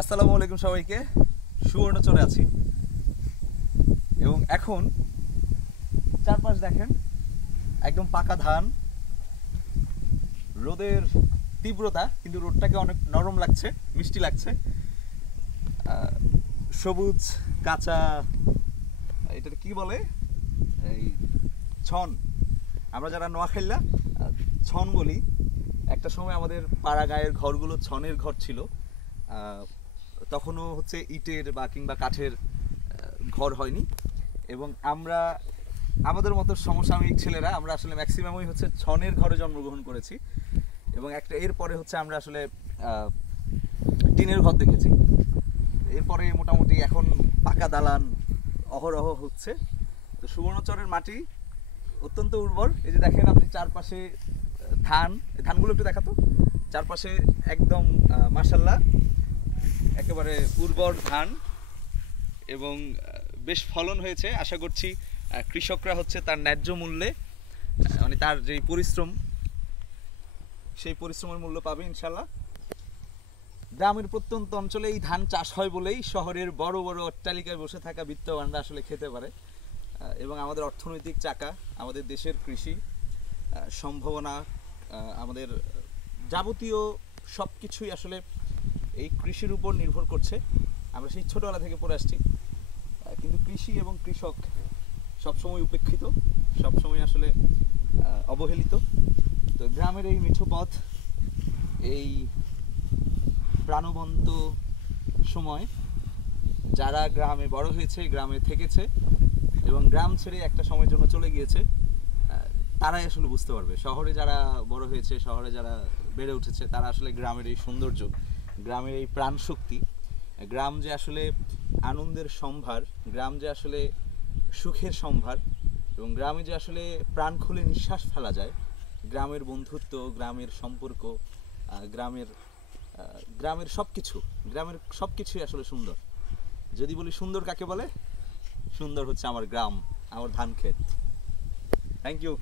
আসসালামু আলাইকুম সবাইকে। সুবর্ণচরে আছি এবং এখন চারপাশ দেখেন, একদম পাকা ধান। রোদের তীব্রতা, কিন্তু রোদটাকে অনেক নরম লাগছে, মিষ্টি লাগছে। সবুজ কাঁচা, এটা কি বলে, এই ছন। আমরা যারা নোয়াখাইলা ছন বলি। একটা সময় আমাদের পাড়া গায়ের ঘরগুলো ছনের ঘর ছিল। তখনও হচ্ছে ইটের বা কিংবা কাঠের ঘর হয়নি, এবং আমরা আমাদের মতো সমসাময়িক ছেলেরা আমরা আসলে ম্যাক্সিমামই হচ্ছে ছনের ঘরে জন্মগ্রহণ করেছি, এবং একটা এরপরে হচ্ছে আমরা আসলে টিনের ঘর দেখেছি। এরপরে মোটামুটি এখন পাকা দালান অহরহ হচ্ছে। তো সুবর্ণচরের মাটি অত্যন্ত উর্বর। এই যে দেখেন আপনি চারপাশে ধানগুলো একটু দেখাতো, চারপাশে একদম মাশাআল্লাহ একেবারে উর্বর ধান, এবং বেশ ফলন হয়েছে। আশা করছি কৃষকরা হচ্ছে তার ন্যায্য মূল্যে, মানে তার যে পরিশ্রম, সেই পরিশ্রমের মূল্য পাবে ইনশাল্লাহ। গ্রামের প্রত্যন্ত অঞ্চলে এই ধান চাষ হয় বলেই শহরের বড় বড় অট্টালিকায় বসে থাকা বিত্তবানরা আসলে খেতে পারে, এবং আমাদের অর্থনৈতিক চাকা, আমাদের দেশের কৃষি সম্ভাবনা, আমাদের যাবতীয় সব কিছুই আসলে এই কৃষির উপর নির্ভর করছে। আমরা সেই ছোটবেলা থেকে পড়ে আসছি, কিন্তু কৃষি এবং কৃষক সবসময় উপেক্ষিত, সবসময় আসলে অবহেলিত। তো গ্রামের এই মিঠো পথ, এই প্রাণবন্ত সময়, যারা গ্রামে বড় হয়েছে, গ্রামে থেকেছে এবং গ্রাম ছেড়ে একটা সময়ের জন্য চলে গিয়েছে, তারাই আসলে বুঝতে পারবে। শহরে যারা বড় হয়েছে, শহরে যারা বেড়ে উঠেছে, তারা আসলে গ্রামের এই সৌন্দর্য, গ্রামের এই প্রাণশক্তি, গ্রাম যে আসলে আনন্দের সম্ভার, গ্রাম যে আসলে সুখের সম্ভার, এবং গ্রামে যে আসলে প্রাণ খুলে নিঃশ্বাস ফেলা যায়, গ্রামের বন্ধুত্ব, গ্রামের সম্পর্ক, গ্রামের সব কিছুই আসলে সুন্দর। যদি বলি সুন্দর কাকে বলে, সুন্দর হচ্ছে আমার গ্রাম, আমার ধান ক্ষেত। Thank you.